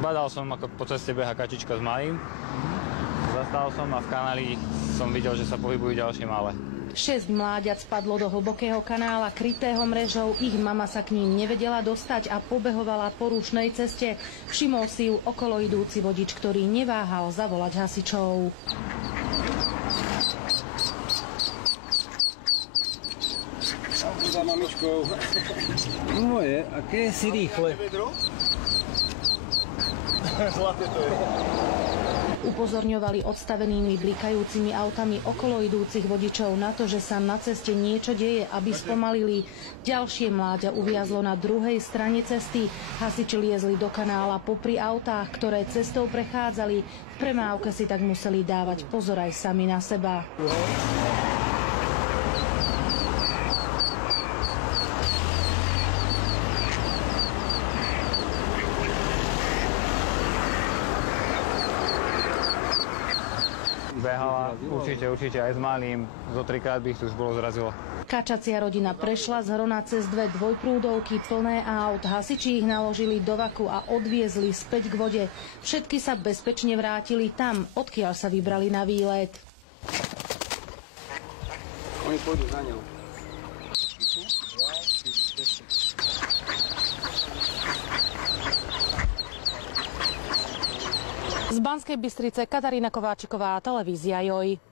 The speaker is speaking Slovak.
Badal som, ako po ceste beha kačička s malým. Zastal som a v kanáli som videl, že sa pohybujú ďalšie malé. 6 mláďat spadlo do hlbokého kanála krytého mrežou. Ich mama sa k ním nevedela dostať a pobehovala po rušnej ceste. Všimol si ju okolo idúci vodič, ktorý neváhal zavolať hasičov. Za mamičkou. Moje, aké si rýchle. Zlaté to je. Upozorňovali odstavenými blikajúcimi autami okolo idúcich vodičov na to, že sa na ceste niečo deje, aby spomalili. Ďalšie mláďa uviazlo na druhej strane cesty. Hasiči liezli do kanála popri autách, ktoré cestou prechádzali. V premávke si tak museli dávať pozor aj sami na seba. Behala určite aj s malým, zo 3-krát by ich tu už bolo zrazilo. Kačacia rodina prešla z Hrona cez 2 dvojprúdovky plné aut. Hasiči ich naložili do vaku a odviezli späť k vode. Všetky sa bezpečne vrátili tam, odkiaľ sa vybrali na výlet. Oni pôjdu za ňou. Z Banskej Bystrice Katarína Kováčiková, televízia JOJ.